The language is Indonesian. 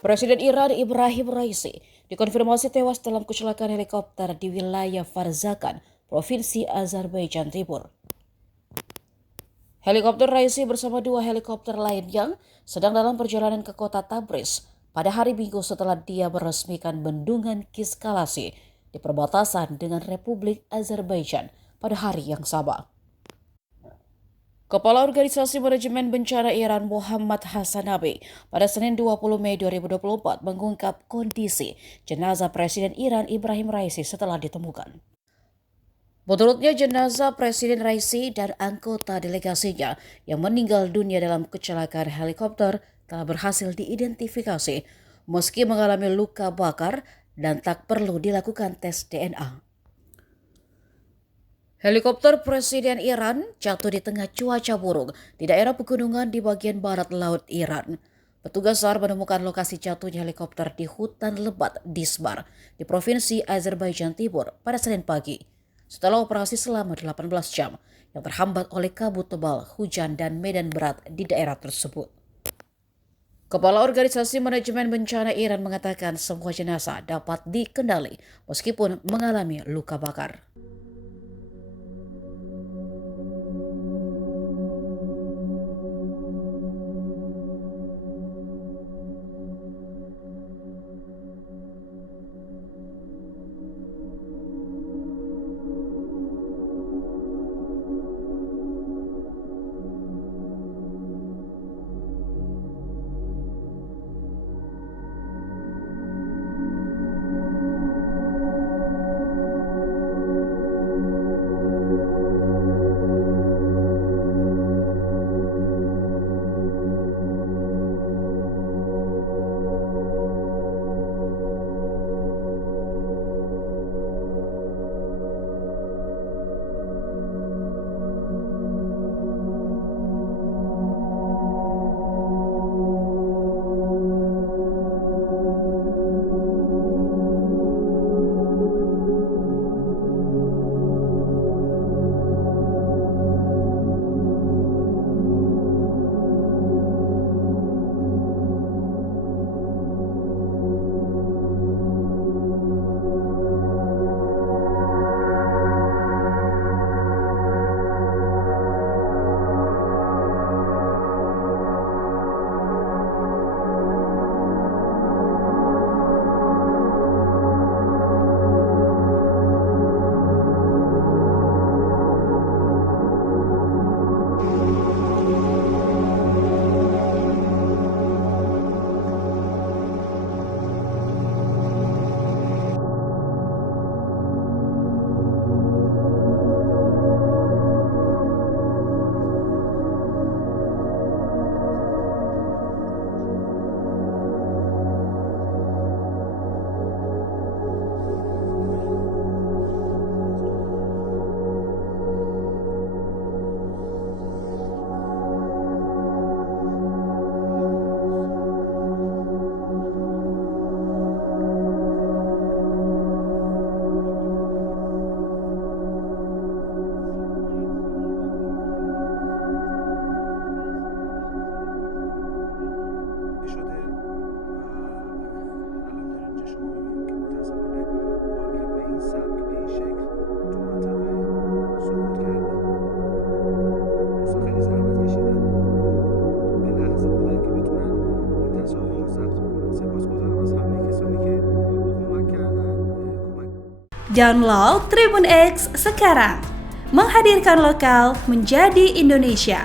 Presiden Iran Ibrahim Raisi dikonfirmasi tewas dalam kecelakaan helikopter di wilayah Farzakan, Provinsi Azerbaijan Timur. Helikopter Raisi bersama dua helikopter lain yang sedang dalam perjalanan ke kota Tabriz pada hari Minggu setelah dia meresmikan bendungan Kiskalasi di perbatasan dengan Republik Azerbaijan pada hari yang sama. Kepala Organisasi Manajemen Bencana Iran Muhammad Hasanabi pada Senin 20 Mei 2024 mengungkap kondisi jenazah Presiden Iran Ibrahim Raisi setelah ditemukan. Menurutnya jenazah Presiden Raisi dan anggota delegasinya yang meninggal dunia dalam kecelakaan helikopter telah berhasil diidentifikasi meski mengalami luka bakar dan tak perlu dilakukan tes DNA. Helikopter Presiden Iran jatuh di tengah cuaca buruk di daerah pegunungan di bagian barat laut Iran. Petugas SAR menemukan lokasi jatuhnya helikopter di hutan lebat Disbar di Provinsi Azerbaijan Timur pada Senin pagi. Setelah operasi selama 18 jam yang terhambat oleh kabut tebal, hujan, dan medan berat di daerah tersebut. Kepala Organisasi Manajemen Bencana Iran mengatakan semua jenazah dapat dikendali meskipun mengalami luka bakar. Download Tribun X sekarang, menghadirkan lokal menjadi Indonesia.